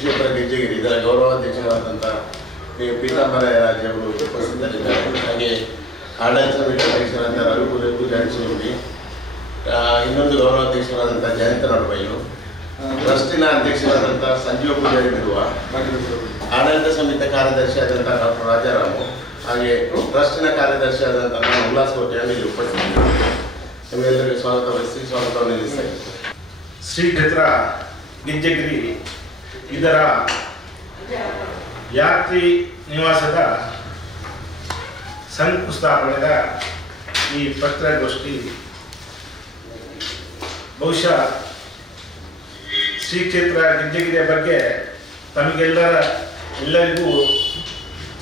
ಕ್ಷೇತ್ರ ಗೆಜ್ಜೆಗಿರಿ ಇದರ ಗೌರವಾಧ್ಯಕ್ಷರಾದಂಥ ಪೀತಾಂಬರ ರಾಜ್ಯವರು ಉಪಸ್ಥಿತರಿದ್ದಾರೆ. ಹಾಗೆ ಆಡಳಿತ ಸಮಿತಿ ಅಧ್ಯಕ್ಷರಾದ ರವಿ ಪೂಜಾರಿ, ಇನ್ನೊಂದು ಗೌರವಾಧ್ಯಕ್ಷರಾದಂಥ ಜಯಂತ ನಡುಬೈಲು, ಟ್ರಸ್ಟಿನ ಅಧ್ಯಕ್ಷರಾದಂಥ ಸಂಜೀವ ಪೂಜಾರಿ ಬಿಡುವ, ಆಡಳಿತ ಸಮಿತಿ ಕಾರ್ಯದರ್ಶಿಯಾದಂಥ ಡಾಕ್ಟರ್ ರಾಜಾರಾಮು, ಹಾಗೆ ಟ್ರಸ್ಟಿನ ಕಾರ್ಯದರ್ಶಿಯಾದಂಥ ನಾನು ಉಲ್ಲಾಸ್ ಕೋಟೆಯಲ್ಲಿ ಉಪಸ್ಥಿತರಿದ್ದಾರೆ. ನಿಮಗೆಲ್ಲರಿಗೂ ಸ್ವಾಗತವನ್ನು ನಿಲ್ಲಿಸ್ತಾರೆ. ಶ್ರೀ ಕ್ಷೇತ್ರ ಗೆಜ್ಜೆಗಿರಿ ಇದರ ಯಾತ್ರಿ ನಿವಾಸದ ಶಂಕುಸ್ಥಾಪನೆಯ ಈ ಪತ್ರಗೋಷ್ಠಿ ಬಹುಶಃ ಶ್ರೀ ಕ್ಷೇತ್ರ ಗೆಜ್ಜೆಗಿರಿಯ ಬಗ್ಗೆ ಎಲ್ಲರಿಗೂ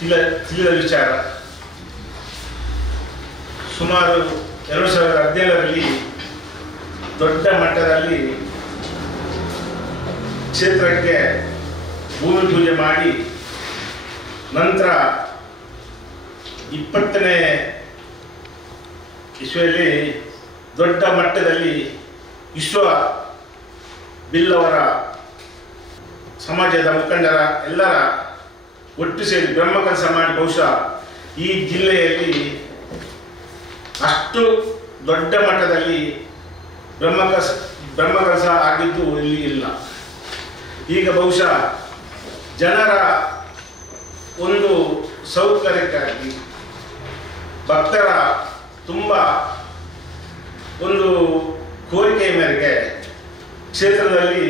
ತಿಳಿದ ವಿಚಾರ. ಸುಮಾರು 2017ರಲ್ಲಿ ದೊಡ್ಡ ಮಟ್ಟದಲ್ಲಿ ಕ್ಷೇತ್ರಕ್ಕೆ ಭೂಮಿ ಪೂಜೆ ಮಾಡಿ ನಂತರ 20ನೇ ಇಸ್ವಿಯಲ್ಲಿ ದೊಡ್ಡ ಮಟ್ಟದಲ್ಲಿ ವಿಶ್ವ ಬಿಲ್ಲವರ ಸಮಾಜದ ಮುಖಂಡರ ಎಲ್ಲರ ಒಟ್ಟು ಸೇರಿ ಬ್ರಹ್ಮಕಲಶ ಮಾಡಿ ಬಹುಶಃ ಈ ಜಿಲ್ಲೆಯಲ್ಲಿ ಅಷ್ಟು ದೊಡ್ಡ ಮಟ್ಟದಲ್ಲಿ ಬ್ರಹ್ಮಕಲಶ ಆಗಿದ್ದು ಇಲ್ಲಿ ಇಲ್ಲ. ಈಗ ಬಹುಶಃ ಜನರ ಒಂದು ಸೌಕರ್ಯಕ್ಕಾಗಿ ಭಕ್ತರ ತುಂಬ ಒಂದು ಕೋರಿಕೆ ಮೇರೆಗೆ ಕ್ಷೇತ್ರದಲ್ಲಿ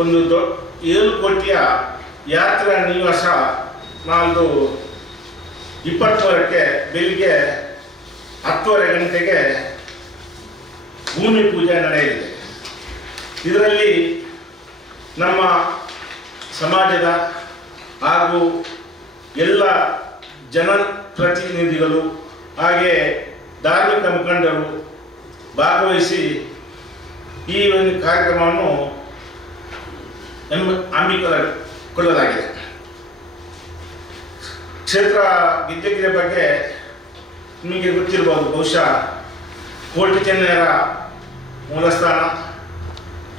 ಒಂದು 7 ಕೋಟಿಯ ಯಾತ್ರಾ ನಿವಾಸ ನಾಲ್ದು 23ಕ್ಕೆ ಬೆಳಿಗ್ಗೆ 10:30 ಗಂಟೆಗೆ ಭೂಮಿ ಪೂಜೆ ನಡೆಯಲಿದೆ. ಇದರಲ್ಲಿ ನಮ್ಮ ಸಮಾಜದ ಹಾಗೂ ಎಲ್ಲ ಜನಪ್ರತಿನಿಧಿಗಳು ಹಾಗೆ ಧಾರ್ಮಿಕ ಮುಖಂಡರು ಭಾಗವಹಿಸಿ ಈ ಒಂದು ಕಾರ್ಯಕ್ರಮವನ್ನು ಹಮ್ಮಿಕೊಳ್ಳಲಾಗಿದೆ. ಕ್ಷೇತ್ರ ಗೆಜ್ಜೆಗಿರಿಯ ಬಗ್ಗೆ ನಿಮಗೆ ಗೊತ್ತಿರಬಹುದು. ಬಹುಶಃ ಕೋಟಿ ಚೆನ್ನೈಯರ ಮೂಲಸ್ಥಾನ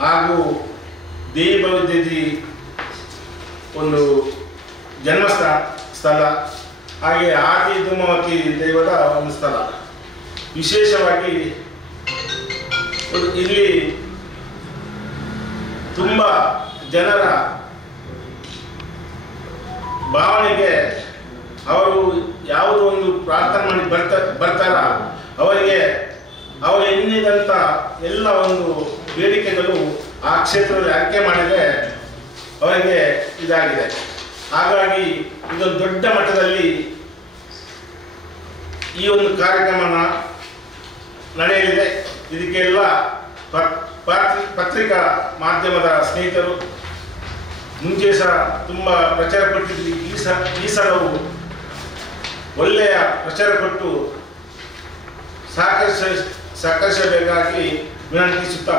ಹಾಗೂ ದೇವಿ ಭವಿದ್ಯದಿ ಒಂದು ಸ್ಥಳ, ಹಾಗೆ ಆದಿ ಧೂಮಾವತಿ ದೈವದ ಒಂದು ಸ್ಥಳ. ವಿಶೇಷವಾಗಿ ಇಲ್ಲಿ ತುಂಬ ಜನರ ಭಾವನೆಗೆ ಅವರು ಯಾವುದೋ ಒಂದು ಪ್ರಾರ್ಥನೆ ಮಾಡಿ ಬರ್ತಾರ ಅವರಿಗೆ ಅವರ ಎನ್ನಿದಂಥ ಎಲ್ಲ ಒಂದು ಬೇಡಿಕೆಗಳು ಆ ಕ್ಷೇತ್ರದಲ್ಲಿ ಆಯ್ಕೆ ಮಾಡಿದರೆ ಅವರಿಗೆ ಇದಾಗಿದೆ. ಹಾಗಾಗಿ ಇದೊಂದು ದೊಡ್ಡ ಮಟ್ಟದಲ್ಲಿ ಈ ಒಂದು ಕಾರ್ಯಕ್ರಮ ನಡೆಯಲಿದೆ. ಇದಕ್ಕೆಲ್ಲ ಪತ್ರಿಕಾ ಮಾಧ್ಯಮದ ಸ್ನೇಹಿತರು ಮುಂಚೆ ಸಹ ತುಂಬ ಪ್ರಚಾರ ಕೊಟ್ಟಿದ್ದು, ಈ ಸಲವು ಒಳ್ಳೆಯ ಪ್ರಚಾರ ಕೊಟ್ಟು ಸಹಕರಿಸಬೇಕಾಗಿ ವಿನಂತಿಸುತ್ತಾ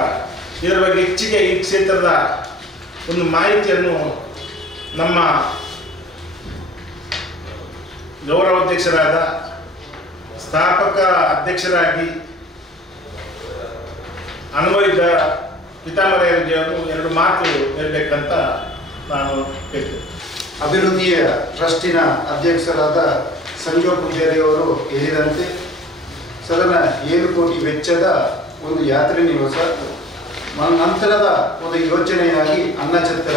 ಇದರ ಬಗ್ಗೆ ಹೆಚ್ಚಿಗೆ ಈ ಕ್ಷೇತ್ರದ ಒಂದು ಮಾಹಿತಿಯನ್ನು ನಮ್ಮ ಗೌರವಾಧ್ಯಕ್ಷರಾದ ಸ್ಥಾಪಕ ಅಧ್ಯಕ್ಷರಾಗಿ ಅನುಭವಿಸಿದ ಪೀತಾಂಬರ ಅವರು 2 ಮಾತು ಹೇಳಬೇಕಂತ ನಾನು ಹೇಳ್ತೇನೆ. ಅಭಿವೃದ್ಧಿಯ ಟ್ರಸ್ಟಿನ ಅಧ್ಯಕ್ಷರಾದ ಸಂಜೀವ ಪೂಜಾರಿಯವರು ಹೇಳಿದಂತೆ ಸದನ 7 ಕೋಟಿ ವೆಚ್ಚದ ಒಂದು ಯಾತ್ರೆ ನಿವಾಸ, ನಂತರದ ಒಂದು ಯೋಜನೆಯಾಗಿ ಅನ್ನಛತ್ರ,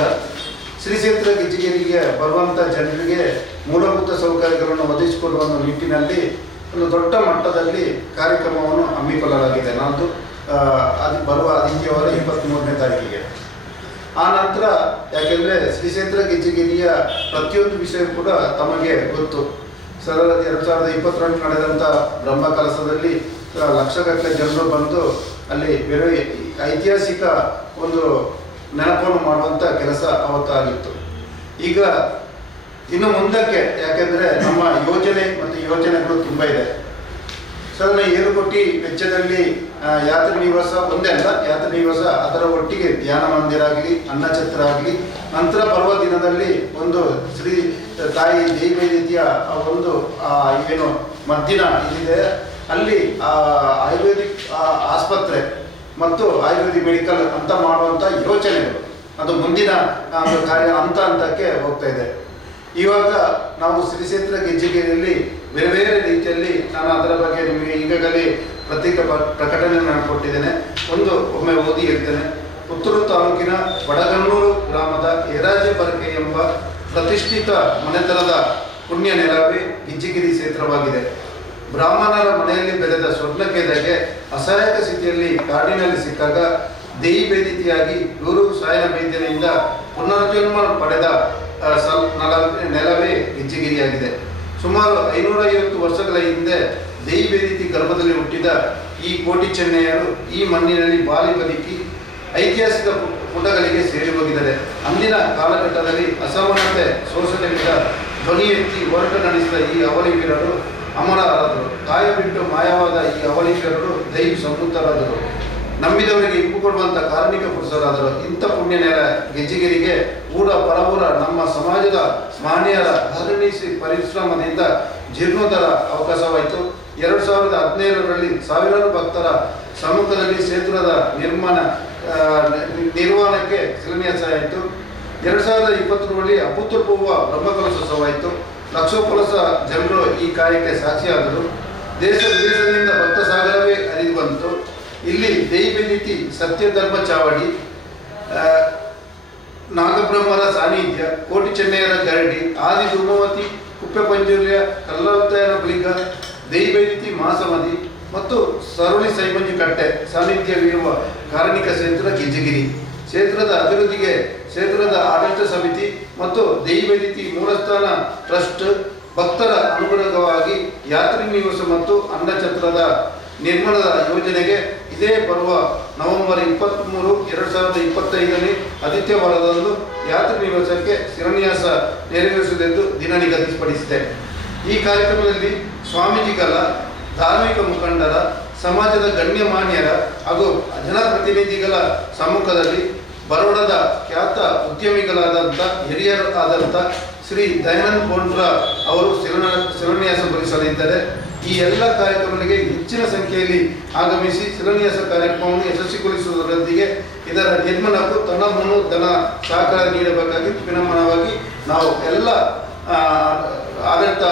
ಶ್ರೀ ಕ್ಷೇತ್ರ ಗೆಜ್ಜೆಗಿರಿಗೆ ಬರುವಂಥ ಜನರಿಗೆ ಮೂಲಭೂತ ಸೌಕರ್ಯಗಳನ್ನು ಒದಗಿಸಿಕೊಡುವ ನಿಟ್ಟಿನಲ್ಲಿ ಒಂದು ದೊಡ್ಡ ಮಟ್ಟದಲ್ಲಿ ಕಾರ್ಯಕ್ರಮವನ್ನು ಹಮ್ಮಿಕೊಳ್ಳಲಾಗಿದೆ. ನಾಲ್ದು ಬರುವ ಆದಿತ್ಯವಾರ 23ನೇ ತಾರೀಕಿಗೆ. ಆ ನಂತರ ಯಾಕೆಂದರೆ ಶ್ರೀ ಕ್ಷೇತ್ರ ಗೆಜ್ಜೆಗಿರಿಯ ಪ್ರತಿಯೊಂದು ವಿಷಯ ಕೂಡ ತಮಗೆ ಗೊತ್ತು. 2022 ನಡೆದಂಥ ಬ್ರಹ್ಮಕಲಶದಲ್ಲಿ ಲಕ್ಷಗಟ್ಟಲೆ ಜನರು ಬಂದು ಅಲ್ಲಿ ಬೇರೆ ಐತಿಹಾಸಿಕ ಒಂದು ನೆನಪನ್ನು ಮಾಡುವಂಥ ಕೆಲಸ ಅವತ್ತಾಗಿತ್ತು. ಈಗ ಇನ್ನು ಮುಂದಕ್ಕೆ ಯಾಕೆಂದರೆ ನಮ್ಮ ಯೋಜನೆಗಳು ತುಂಬ ಇದೆ. ಸದನ 7 ಕೋಟಿ ವೆಚ್ಚದಲ್ಲಿ ಯಾತ್ರೆ ನಿವಾಸ ಒಂದೇ ಅಲ್ಲ, ಯಾತ್ರೆ ನಿವಾಸ ಅದರ ಒಟ್ಟಿಗೆ ಧ್ಯಾನ ಮಂದಿರ ಆಗಲಿ, ಅನ್ನಛತ್ರ ಆಗಲಿ, ನಂತರ ಬರುವ ದಿನದಲ್ಲಿ ಒಂದು ಶ್ರೀ ತಾಯಿ ದೇವಿ ರೀತಿಯ ಒಂದು ಏನು ಮದ್ದಿನ ಇದಿದೆ, ಅಲ್ಲಿ ಆಯುರ್ವೇದಿಕ್ ಆಸ್ಪತ್ರೆ ಮತ್ತು ಆಯುರ್ವೇದಿಕ್ ಮೆಡಿಕಲ್ ಅಂತ ಮಾಡುವಂಥ ಯೋಚನೆಗಳು ಅದು ಮುಂದಿನ ಒಂದು ಕಾರ್ಯ ಹಂತಕ್ಕೆ ಹೋಗ್ತಾ ಇದೆ. ಇವಾಗ ನಾವು ಶ್ರೀ ಕ್ಷೇತ್ರ ಗೆಜ್ಜೆಗೇರಿಯಲ್ಲಿ ಬೇರೆ ಬೇರೆ ರೀತಿಯಲ್ಲಿ ನಾನು ಅದರ ಬಗ್ಗೆ ನಿಮಗೆ ಈಗಾಗಲೇ ಪ್ರತ್ಯೇಕ ಪ್ರಕಟಣೆಯನ್ನು ನಾನು ಕೊಟ್ಟಿದ್ದೇನೆ. ಒಮ್ಮೆ ಓದಿ ಹೇಳ್ತೇನೆ. ಪುತ್ತೂರು ತಾಲೂಕಿನ ವಡಗನ್ನೂರು ಗ್ರಾಮದ ಯರಾಜೆ ಬರಕೆ ಎಂಬ ಪ್ರತಿಷ್ಠಿತ ಮನೆತನದ ಪುಣ್ಯ ನೆರವೇ ಗೆಜ್ಜೆಗೇರಿ ಕ್ಷೇತ್ರವಾಗಿದೆ. ಬ್ರಾಹ್ಮಣರ ಮನೆಯಲ್ಲಿ ಬೆಳೆದ ಸ್ವರ್ಣಕೇದಗೆ ಅಸಹಾಯಕ ಸ್ಥಿತಿಯಲ್ಲಿ ಕಾಡಿನಲ್ಲಿ ಸಿಕ್ಕಾಗ ದೇಯಿಬೇದಿತಿಯಾಗಿ ಗುರು ಸಾಯನ ವೈದ್ಯನಿಂದ ಪುನರ್ಜನ್ಮ ಪಡೆದ ನೆಲವೇ ಗೆಜ್ಜೆಗೇರಿಯಾಗಿದೆ. ಸುಮಾರು 550 ವರ್ಷಗಳ ಹಿಂದೆ ದೇಯಿಬೇದಿತಿ ಗರ್ಭದಲ್ಲಿ ಹುಟ್ಟಿದ ಈ ಕೋಟಿ ಚೆನ್ನಯ್ಯರು ಈ ಮಣ್ಣಿನಲ್ಲಿ ಬಾಲಿ ಬದುಕಿ ಐತಿಹಾಸಿಕ ಪುಟಗಳಿಗೆ ಸೇರಿ ಹೋಗಿದ್ದಾರೆ. ಅಂದಿನ ಕಾಲಘಟ್ಟದಲ್ಲಿ ಅಸಮಾನತೆ ಶೋಷಣೆಯಿಂದ ಧ್ವನಿ ಎತ್ತಿ ಹೋರಾಟ ನಡೆಸಿದ ಈ ಅವಳಿ ವೀರರು ಅಮರರಾದರು. ಕಾಯ ಬಿಟ್ಟು ಮಾಯವಾದ ಈ ಅವಳಿ ವೀರರು ದೈವ ಸಂಪುತರಾದರು. ನಂಬಿದವರಿಗೆ ಇಪ್ಪು ಕೊಡುವಂಥ ಕಾರ್ಮಿಕ ಪುರುಷರಾದರು. ಇಂಥ ಪುಣ್ಯ ನೆಲ ಗೆಜ್ಜೆಗೇರಿಗೆ ಊರ ಪರವೂರ ನಮ್ಮ ಸಮಾಜದ ಮಾನ್ಯರ ಹರಣಿಸಿ ಪರಿಶ್ರಮದಿಂದ ಜೀರ್ಣೋದ್ಧಾರ ಅವಕಾಶವಾಯಿತು. 2017ರಲ್ಲಿ ಸಾವಿರಾರು ಭಕ್ತರ ಸಮ್ಮುಖದಲ್ಲಿ ಕ್ಷೇತ್ರದ ನಿರ್ವಹಣೆಗೆ ಶಿಲಾನ್ಯಾಸ ಆಯಿತು. 2020ರಲ್ಲಿ ಅಭೂತಪೂರ್ವ ಬ್ರಹ್ಮಕಲಶೋತ್ಸವವಾಯಿತು. ಲಕ್ಷೋಪಲಸ ಜನರು ಈ ಕಾರ್ಯಕ್ಕೆ ಸಾಕ್ಷಿಯಾದರು. ದೇಶ ವಿದೇಶದಿಂದ ಭಕ್ತ ಸಾಗರವೇ ಹರಿದು ಬಂತು. ಇಲ್ಲಿ ದೇಯಿಬೇದಿತಿ ಸತ್ಯಧರ್ಮ ಚಾವಡಿ, ನಾಗಬ್ರಹ್ಮರ ಸಾನ್ನಿಧ್ಯ, ಕೋಟಿ ಚೆನ್ನಯ್ಯರ ಗರಡಿ, ಆದಿ ದುರ್ಮವತಿ, ಕುಪ್ಪೆ ಪಂಜುರ್ಯ, ಕಲ್ಲವತ್ತಾಯನ ಬಳಿಗ, ದೇಯಿಬೇದಿತಿ ಮಹಾಸಮಾಧಿ ಮತ್ತು ಸರುಳಿ ಸೈಮಂಜು ಕಟ್ಟೆ ಸಾನ್ನಿಧ್ಯವಿರುವ ಕಾರಣಿಕ ಕ್ಷೇತ್ರ ಗೆಜ್ಜೆಗೇರಿ. ಕ್ಷೇತ್ರದ ಅಭಿವೃದ್ಧಿಗೆ ಕ್ಷೇತ್ರದ ಆಡಳಿತ ಸಮಿತಿ ಮತ್ತು ದೇಯಿಬೇದಿತಿ ಮೂಲಸ್ಥಾನ ಟ್ರಸ್ಟ್ ಭಕ್ತರ ಅನುಗುಣವಾಗಿ ಯಾತ್ರಿ ನಿವಾಸ ಮತ್ತು ಅನ್ನಛತ್ರದ ನಿರ್ಮಾಣದ ಯೋಜನೆಗೆ ಇದೇ ಬರುವ ನವೆಂಬರ್ 23, 2025ನೇ ಆದಿತ್ಯವಾರದಂದು ಯಾತ್ರಿ ನಿವಾಸಕ್ಕೆ ಶಿಲಾನ್ಯಾಸ ನೆರವೇರಿಸುವುದೆಂದು ದಿನ ನಿಗದಿಪಡಿಸಿದೆ. ಈ ಕಾರ್ಯಕ್ರಮದಲ್ಲಿ ಸ್ವಾಮೀಜಿಗಳ, ಧಾರ್ಮಿಕ ಮುಖಂಡರ, ಸಮಾಜದ ಗಣ್ಯಮಾನ್ಯರ ಹಾಗೂ ಜನಪ್ರತಿನಿಧಿಗಳ ಸಮ್ಮುಖದಲ್ಲಿ ಬರೋಡದ ಖ್ಯಾತ ಉದ್ಯಮಿಗಳಾದಂಥ ಹಿರಿಯರಾದಂಥ ಶ್ರೀ ದಯಾನಂದ ಬೋಂಡ್ರ ಅವರು ಶಿಲಾನ್ಯಾಸಗೊಳಿಸಲಿದ್ದಾರೆ. ಈ ಎಲ್ಲ ಕಾರ್ಯಕ್ರಮಗಳಿಗೆ ಹೆಚ್ಚಿನ ಸಂಖ್ಯೆಯಲ್ಲಿ ಆಗಮಿಸಿ ಶಿಲಾನ್ಯಾಸ ಕಾರ್ಯಕ್ರಮವನ್ನು ಯಶಸ್ವಿಗೊಳಿಸುವುದರೊಂದಿಗೆ ಇದರ ನಿರ್ಮಾಣಕ್ಕೂ ತನ್ನ ಧನ ಸಹಕಾರ ನೀಡಬೇಕಾಗಿ ವಿನಮ್ರವಾಗಿ ನಾವು ಎಲ್ಲ ಆಡಳಿತ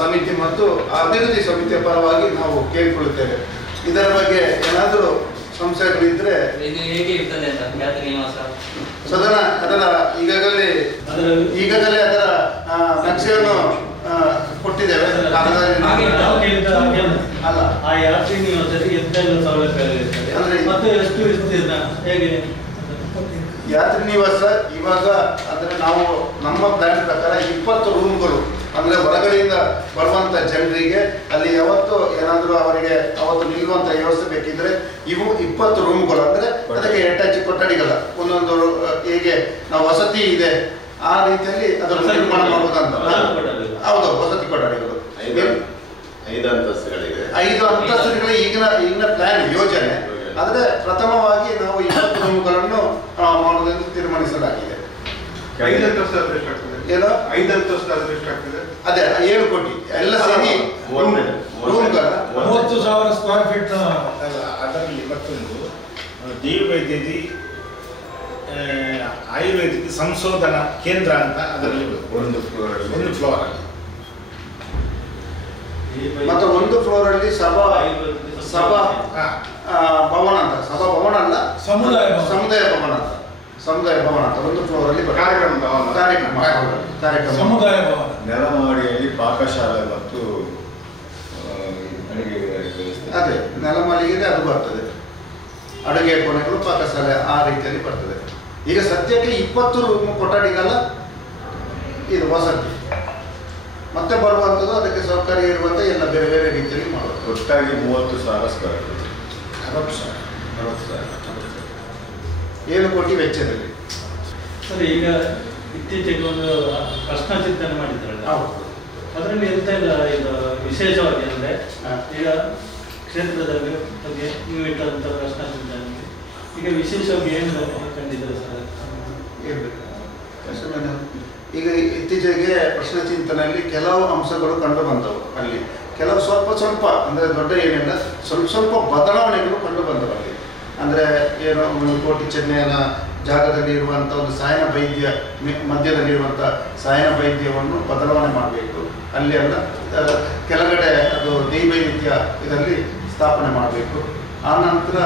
ಸಮಿತಿ ಮತ್ತು ಅಭಿವೃದ್ಧಿ ಸಮಿತಿಯ ಪರವಾಗಿ ನಾವು ಕೇಳಿಕೊಳ್ಳುತ್ತೇವೆ. ಇದರ ಬಗ್ಗೆ ಏನಾದರೂ ಸಂಶಯಗಳಿದ್ದರೆ ಸದನ ಅದರ ಈಗಾಗಲೇ ಅದರ ನಕ್ಷೆಯನ್ನು ಕೊಟ್ಟಿದ್ದೇವೆ. ಅಲ್ಲ, ಆ ಯಾತ್ರಿ ನಿವಾಸದಲ್ಲಿ ಎಂತೆಲ್ಲ ಸೌಲಭ್ಯಗಳಿರ್ತದೆ ಮತ್ತು ಎಷ್ಟು ವಿಸ್ತೀರ್ಣ ಹೇಗೆ? ಯಾತ್ರಿ ನಿವಾಸ ಇವಾಗ ಅಂದರೆ ನಾವು ನಮ್ಮ ಪ್ಲಾನ್ ಪ್ರಕಾರ 20 ರೂಮ್ಗಳು, ಅಂದರೆ ಹೊರಗಡೆಯಿಂದ ಬರುವಂಥ ಜನರಿಗೆ ಅಲ್ಲಿ ಯಾವತ್ತು ಏನಾದರೂ ಅವರಿಗೆ ಅವತ್ತು ನಿಲ್ಲುವಂಥ ವ್ಯವಸ್ಥೆ ಬೇಕಿದ್ರೆ ಇವು 20 ರೂಮ್ಗಳು, ಅಂದರೆ ಅದಕ್ಕೆ ಅಟ್ಯಾಚ್ ಕೊಠಡಿಗಳ ಒಂದೊಂದು ಹೇಗೆ ನಾವು ವಸತಿ ಇದೆ ಆ ರೀತಿಯಲ್ಲಿ ಅದನ್ನು ನಿರ್ಮಾಣ ಮಾಡುವುದಂತ. ಹೌದು, ವಸತಿ ಕೊಠಡಿಗಳು 5 ಅಂತಸ್ತುಗಳಿವೆ. 5 ಅಂತಸ್ತುಗಳ ಈಗಿನ ಪ್ಲಾನ್ ಯೋಜನೆ. ಆದರೆ ಪ್ರಥಮವಾಗಿ ನಾವು 20 ರೂಮ್ಗಳನ್ನು ಮಾಡುವುದೆಂದು ತೀರ್ಮಾನಿಸಲಾಗಿದೆ. 5 ಅಂತಸ್ತು ಏನೋ 5 ಅಂತಸ್ತು ಎಷ್ಟಾಗ್ತದೆ? ಅದೇ 7 ಕೋಟಿ ಎಲ್ಲ ಸೇರಿ ರೂಮ್ಗಳ 30,000 ಸ್ಕ್ವೇರ್ ಫೀಟ್. ಅದರಲ್ಲಿ ಮತ್ತೊಂದು ದೇವಿವೈದ್ಯದಿ ಆಯುರ್ವೇದಿಕ್ ಸಂಶೋಧನಾ ಕೇಂದ್ರ ಅಂತ ಅದರಲ್ಲಿ ಒಂದು ಫ್ಲೋರ್ ಅಲ್ಲಿ ಮತ್ತು ಒಂದು ಫ್ಲೋರ್ ಅಲ್ಲಿ ಸಭಾ ಭವನ ಅಂತ, ಸಭಾ ಭವನ ಅಲ್ಲ, ಸಮುದಾಯ ಭವನ ಅಂತ ಒಂದು ಫ್ಲೋರ್ ಅಲ್ಲಿ ಕಾರ್ಯಕ್ರಮ ಸಮುದಾಯ ಭವನ. ನೆಲಮಹಡಿಯಲ್ಲಿ ಪಾಕಶಾಲೆ ಮತ್ತು ಅಡುಗೆ ಅದೇ ನೆಲಮಾಳಿಗೆಗೆ ಅದು ಬರ್ತದೆ. ಅಡುಗೆ ಕೋಣೆಗಳು, ಪಾಕಶಾಲೆ ಆ ರೀತಿಯಲ್ಲಿ ಬರ್ತದೆ. ಈಗ ಸದ್ಯಕ್ಕೆ 20 ರೂಮ್ ಕೊಠಡಿಗಳ ಇದು ವಸತಿ, ಮತ್ತೆ ಬರುವಂಥದ್ದು ಅದಕ್ಕೆ ಸೌಕರ್ಯ ಇರುವಂಥ ಎಲ್ಲ ಬೇರೆ ಬೇರೆ ರೀತಿಯಲ್ಲಿ ಮಾಡೋದು. ಒಟ್ಟಾಗಿ 30,000 ಸ್ಕ್ವೇರ್ ಫೀಟ್. 7 ಕೋಟಿ ವೆಚ್ಚದಲ್ಲಿ. ಸರಿ, ಈಗ ಇತ್ತೀಚೆಗೆ ಒಂದು ಪ್ರಶ್ನ ಚಿಂತನೆ ಮಾಡಿದ್ರಲ್ಲ, ಅದರಲ್ಲಿ ಎಂತ ಇಲ್ಲ ಇದು ವಿಶೇಷವಾಗಿ ಅಂದರೆ ಈಗ ಕ್ಷೇತ್ರದಲ್ಲಿ ಬಗ್ಗೆ ನೀವು ಇಟ್ಟಂಥ ಪ್ರಶ್ನ ಚಿಂತನೆ ಈಗ ವಿಶೇಷವಾಗಿ ಏನು ಕಂಡಿದ್ದಾರೆ ಸರ್? ಈಗ ಇತ್ತೀಚೆಗೆ ಪ್ರಶ್ನೆ ಚಿಂತನೆಯಲ್ಲಿ ಕೆಲವು ಅಂಶಗಳು ಕಂಡು ಬಂದವು. ಅಲ್ಲಿ ಕೆಲವು ಸ್ವಲ್ಪ ಅಂದರೆ ದೊಡ್ಡ ಏನಿಲ್ಲ, ಸ್ವಲ್ಪ ಬದಲಾವಣೆಗಳು ಕಂಡು ಬಂದವು ಅಲ್ಲಿ. ಅಂದರೆ ಏನೋ ಕೋಟಿ ಚೆನ್ನಯ್ಯನ ಜಾಗದಲ್ಲಿ ಇರುವಂಥ ಒಂದು ಸಾಯನ ವೈದ್ಯ ಮಧ್ಯದಲ್ಲಿರುವಂಥ ಸಾಯನ ವೈದ್ಯವನ್ನು ಬದಲಾವಣೆ ಮಾಡಬೇಕು. ಅಲ್ಲಿ ಎಲ್ಲ ಕೆಳಗಡೆ ಅದು ದೈವೈದ್ಯ ಇದರಲ್ಲಿ ಸ್ಥಾಪನೆ ಮಾಡಬೇಕು. ಆ ನಂತರ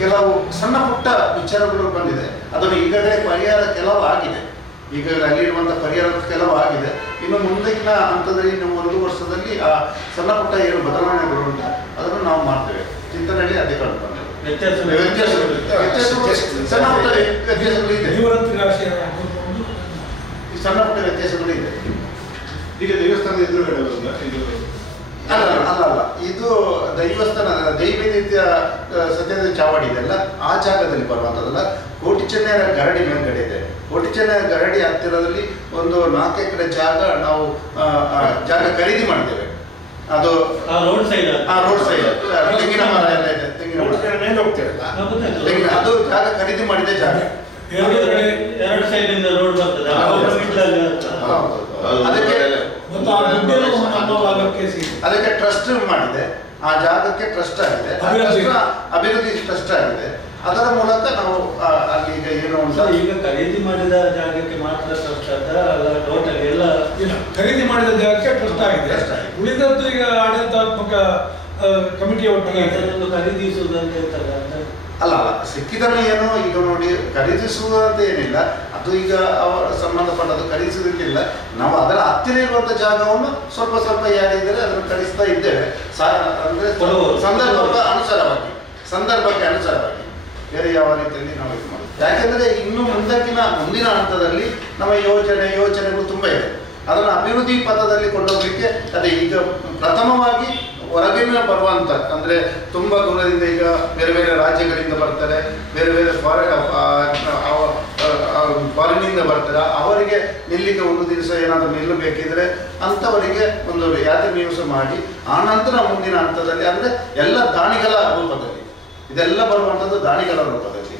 ಕೆಲವು ಸಣ್ಣ ಪುಟ್ಟ ವಿಚಾರಗಳು ಬಂದಿದೆ, ಅದನ್ನು ಈಗಲೇ ಪರಿಹಾರ ಕೆಲವು ಆಗಿದೆ, ಈಗ ಅಲ್ಲಿರುವಂಥ ಪರಿಹಾರ ಕೆಲವು ಆಗಿದೆ. ಇನ್ನು ಮುಂದಿನ ಹಂತದಲ್ಲಿ ಇನ್ನು 1 ವರ್ಷದಲ್ಲಿ ಆ ಸಣ್ಣ ಪುಟ್ಟ ಏನು ಬದಲಾವಣೆಗಳು ಉಂಟು ಅದನ್ನು ನಾವು ಮಾಡ್ತೇವೆ. ಚಿಂತನೆಯಲ್ಲಿ ಅದೇ ಕಂಡು ಸಣ್ಣ ಪುಟ್ಟ ವ್ಯತ್ಯಾಸಗಳು ಇದೆ, ಸಣ್ಣ ಪುಟ್ಟ ವ್ಯತ್ಯಾಸಗಳು ಇದೆ. ಈಗ ದೇವಸ್ಥಾನದ ಎದುರುಗಡೆ ಅಲ್ಲ ಇದು ದೈವಸ್ಥಾನ ದೈವೈದ್ಯ ಸತ್ಯದ ಚಾವಡಿ ಇದೆಲ್ಲ ಆ ಜಾಗದಲ್ಲಿ ಬರುವಂಥದ್ದಲ್ಲ. ಕೋಟಿ ಚೆನ್ನೈಯ ಗರಡಿ ಮೇಲ್ಗಡೆ ಇದೆ. ಕೋಟಿ ಚೆನ್ನೈಯ ಗರಡಿ ಹತ್ತಿರದಲ್ಲಿ ಒಂದು 4 ಎಕರೆ ಜಾಗ ನಾವು ಜಾಗ ಖರೀದಿ ಮಾಡಿದ್ದೇವೆ. ಅದು ರೋಡ್ ಸೈಡ್ ತೆಂಗಿನ ಮರ ಎಲ್ಲ ಇದೆ, ತೆಂಗಿನ ಅದು ಜಾಗ ಖರೀದಿ ಮಾಡಿದ ಜಾಗ. ಎರಡು ಸೈಡಿಂದ ರೋಡ್ ಬರ್ತದೆ, ಅದಕ್ಕೆ ಟ್ರಸ್ಟ್ ಮಾಡಿದೆ, ಆ ಜಾಗಕ್ಕೆ ಟ್ರಸ್ಟ್ ಆಗಿದೆ, ಅಭಿವೃದ್ಧಿ ಟ್ರಸ್ಟ್ ಆಗಿದೆ. ಅದರ ಮೂಲಕ ನಾವು ಅಲ್ಲಿ ಈಗ ಏನು ಅಂತ ಈಗ ಖರೀದಿ ಮಾಡಿದ ಜಾಗಕ್ಕೆ ಮಾತ್ರ ಟ್ರಸ್ಟ್ ಅಲ್ಲ, ಟೋಟಲ್ ಎಲ್ಲ ಖರೀದಿ ಮಾಡಿದ ಜಾಗಕ್ಕೆ ಟ್ರಸ್ಟ್ ಆಗಿದೆ. ಉಳಿದದ್ದು ಈಗ ಆಡಳಿತಾತ್ಮಕ ಕಮಿಟಿ ಒಟ್ಟಿಗೆ ಖರೀದಿಸುವುದಂತ ಇರ್ತದೆ. ಅಲ್ಲ ಸಿಕ್ಕಿದನ್ನು ಏನೋ ಈಗ ನೋಡಿ ಖರೀದಿಸುವುದಂತ ಏನಿಲ್ಲ, ಅದು ಈಗ ಅವರ ಸಂಬಂಧಪಟ್ಟದ್ದು ಖರೀದಿಸುವುದಕ್ಕಿಲ್ಲ. ನಾವು ಅದರ ಹತ್ತಿರ ಇರುವಂಥ ಜಾಗವನ್ನು ಸ್ವಲ್ಪ ಸ್ವಲ್ಪ ಯಾರಿದ್ದರೆ ಅದನ್ನು ಖರೀದಿಸ್ತಾ ಇದ್ದೇವೆ. ಅಂದರೆ ಸಂದರ್ಭಕ್ಕೆ ಅನುಸಾರವಾಗಿ ಬೇರೆ ಯಾವ ರೀತಿಯಲ್ಲಿ ನಾವು ಇದು ಮಾಡ್ತೀವಿ. ಯಾಕೆಂದರೆ ಇನ್ನು ಮುಂದಿನ ಹಂತದಲ್ಲಿ ನಮ್ಮ ಯೋಚನೆಗಳು ತುಂಬ ಇದೆ. ಅದನ್ನು ಅಭಿವೃದ್ಧಿ ಪಥದಲ್ಲಿ ಕೊಂಡೋಗ್ಲಿಕ್ಕೆ ಅದೇ ಈಗ ಪ್ರಥಮವಾಗಿ ಹೊರಗಿನ ಬರುವಂಥ ಅಂದರೆ ತುಂಬ ದೂರದಿಂದ ಈಗ ಬೇರೆ ಬೇರೆ ರಾಜ್ಯಗಳಿಂದ ಬರ್ತಾರೆ, ಬೇರೆ ಬೇರೆ ಫಾರಿನಿಂದ ಬರ್ತಾರೆ. ಅವರಿಗೆ ನಿಲ್ಲಿಗೆ ಒಂದು ದಿವಸ ಏನಾದರೂ ನಿಲ್ಲಬೇಕಿದ್ರೆ ಅಂಥವರಿಗೆ ಒಂದು ಯಾತ್ರೆ ನಿವಾಸ ಮಾಡಿ ಆನಂತರ ಮುಂದಿನ ಹಂತದಲ್ಲಿ ಅಂದರೆ ಎಲ್ಲ ದಾನಿಗಳ ರೂಪದಲ್ಲಿ ಇದೆಲ್ಲ ಬರುವಂಥದ್ದು ದಾನಿಗಳ ರೂಪದಲ್ಲಿ.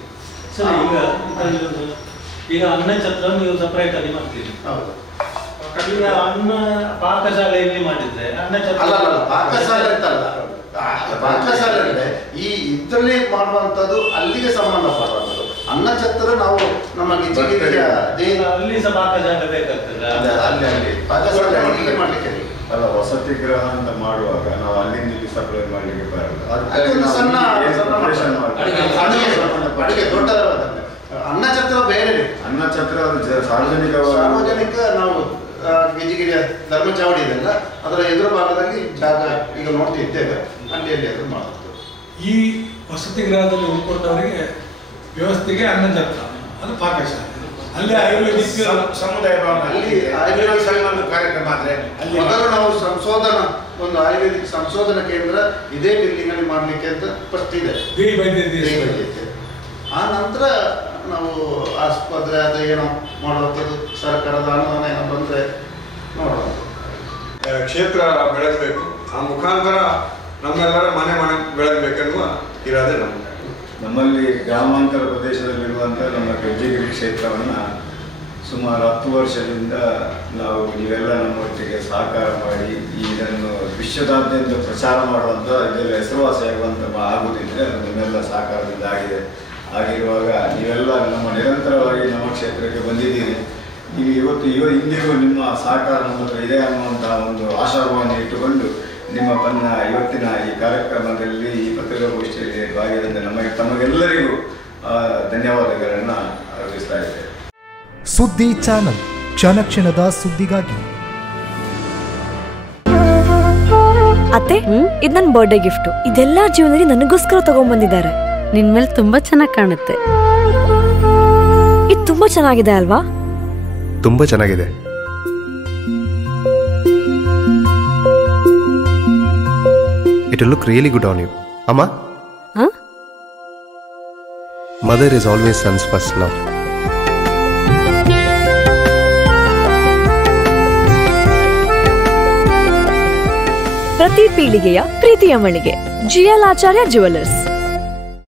ಸರ್ ಈಗ ಅನ್ನ ಛತ್ರ ನೀವು ಸಪರೇಟ್ ಆಗಿ ಮಾಡ್ತೀರಿ. ಹೌದು. ಈಗ ಅನ್ನ ಪಾಕಶಾಲೆಯಲ್ಲಿ ಮಾಡಿದ್ರೆ ಅನ್ನ ಛತ್ರ ಅಲ್ಲ ಪಾಕಶಾಲೆ ಅಂತಲ್ಲ. ಪಾಕಶಾಲೆ ಅಂದರೆ ಈ ಇದರಲ್ಲಿ ಮಾಡುವಂಥದ್ದು ಅಲ್ಲಿಗೆ ಸಂಬಂಧಪಡುವಂಥದ್ದು. ಅನ್ನ ಛತ್ರ ನಾವು ನಮ್ಮ ಅಲ್ಲಿ ಸಹ ಪಾಕಶಾಲೆ ಬೇಕಾಗ್ತದೆ. ಅಲ್ಲಿ ಪಾಕಶಾಲೆ ಮಾಡಲಿಕ್ಕೆ ಅಲ್ಲ, ವಸತಿ ಗೃಹ ಅಂತ ಮಾಡುವಾಗ ನಾವು ಅಲ್ಲಿಂದ ಇಲ್ಲಿ ಸಪ್ಲೈ ಮಾಡಲಿಕ್ಕೆ ಬರಲ್ಲ. ಅಡುಗೆ ದೊಡ್ಡದಾದ ಅನ್ನ ಛತ್ರ ಬೇರೆ. ಅನ್ನ ಛತ್ರ ಸಾರ್ವಜನಿಕ ನಾವು ಗಿಜಿಗಿರಿಯ ಧರ್ಮಚಾವಡಿ ಇದೆಲ್ಲ ಅದರ ಎದುರು ಭಾಗದಲ್ಲಿ ಜಾಗ ಈಗ ನೋಡ್ತಿದ್ದೇವೆ, ಅಲ್ಲಿ ಅದು ಮಾಡುತ್ತೆ. ಈ ವಸತಿ ಗೃಹದಲ್ಲಿ ಉಳ್ಕೊಂಡವರಿಗೆ ವ್ಯವಸ್ಥೆಗೆ ಅನ್ನ ಛತ್ರ, ಅದು ಪಾಕಶಾಲೆ. ಅಲ್ಲಿ ಆಯುರ್ವೇದಿಕ್ ಸಮುದಾಯ ಅಲ್ಲಿ ಆಯುರ್ವೇದಿಕ್ ಕಾರ್ಯಕ್ರಮ ಆದರೆ ಅಲ್ಲಿ ಮೊದಲು ನಾವು ಒಂದು ಆಯುರ್ವೇದಿಕ್ ಸಂಶೋಧನಾ ಕೇಂದ್ರ ಇದೇ ಬಿಲ್ಡಿಂಗ್ ಅಲ್ಲಿ ಮಾಡಲಿಕ್ಕೆ ಅಂತ ಫಸ್ಟ್ ಇದೆ. ಆ ನಂತರ ನಾವು ಆಸ್ಪತ್ರೆ ಅದು ಏನೋ ಮಾಡುವಂಥದ್ದು ಸರ್ಕಾರದ ಅನುದಾನ ಏನೋ ಬಂದರೆ ನೋಡುವಂಥದ್ದು. ಕ್ಷೇತ್ರ ಬೆಳೆಸಬೇಕು, ಆ ಮುಖಾಂತರ ನಮ್ಮೆಲ್ಲರ ಮನೆ ಬೆಳಗಬೇಕೆನ್ನುವ ಇರಾದೆ ನಮ್ಮಲ್ಲಿ ಗ್ರಾಮಾಂತರ ಪ್ರದೇಶದಲ್ಲಿರುವಂಥ ನಮ್ಮ ಗಜ್ಜಿಗಿರಿ ಕ್ಷೇತ್ರವನ್ನು ಸುಮಾರು 10 ವರ್ಷದಿಂದ ನಾವು ನೀವೆಲ್ಲ ನಮ್ಮೊಟ್ಟಿಗೆ ಸಹಕಾರ ಮಾಡಿ ಇದನ್ನು ವಿಶ್ವದಾದ್ಯಂತ ಪ್ರಚಾರ ಮಾಡುವಂಥ ಇದೆಲ್ಲ ಹೆಸರುವಾಸಿಯಾಗುವಂಥ ಆಗುತ್ತಿದ್ದರೆ ಅದು ನಿಮ್ಮೆಲ್ಲ ಸಹಕಾರದಿಂದ ಆಗಿರುವಾಗ ನೀವೆಲ್ಲ ನಮ್ಮ ನಿರಂತರವಾಗಿ ನಮ್ಮ ಕ್ಷೇತ್ರಕ್ಕೆ ಬಂದಿದ್ದೀರಿ. ನೀವು ಇಂದಿಗೂ ನಿಮ್ಮ ಸಹಕಾರ ನಮ್ಮ ಹತ್ರ ಇದೆ ಅನ್ನುವಂತಹ ಒಂದು ಆಶಾಭಾವನೆ ಇಟ್ಟುಕೊಂಡು ನಿಮ್ಮ ಇವತ್ತಿನ ಈ ಕಾರ್ಯಕ್ರಮದಲ್ಲಿ ಈ ಪತ್ರಿಕಾಗೋಷ್ಠಿಯಲ್ಲಿ ಭಾಗಿಯಾದ ತಮಗೆಲ್ಲರಿಗೂ ಧನ್ಯವಾದಗಳನ್ನು ಅರ್ಪಿಸ್ತಾ ಇದ್ದೇವೆ. ಸುದ್ದಿ ಚಾನಲ್, ಕ್ಷಣ ಕ್ಷಣದ ಸುದ್ದಿಗಾಗಿ. ಅತ್ತೆ, ಇದು ನನ್ನ ಬರ್ಡೇ ಗಿಫ್ಟ್. ಇದೆಲ್ಲ ಜೀವನದಲ್ಲಿ ನನಗೋಸ್ಕರ ತಗೊಂಡ್ಬಂದಿದ್ದಾರೆ. ನಿನ್ ಮೇಲೆ ತುಂಬಾ ಚೆನ್ನಾಗಿ ಕಾಣುತ್ತೆ. ಇದು ತುಂಬಾ ಚೆನ್ನಾಗಿದೆ ಅಲ್ವಾ? ತುಂಬಾ ಚೆನ್ನಾಗಿದೆ. It will look really good on you. Amma? Huh? Mother is always son's first love. ಪ್ರತಿ ಪೀಳಿಗೆಯ ಪ್ರೀತಿಯ ಮಳಿಗೆ GL ಆಚಾರ್ಯ ಜ್ಯುವೆಲರ್ಸ್.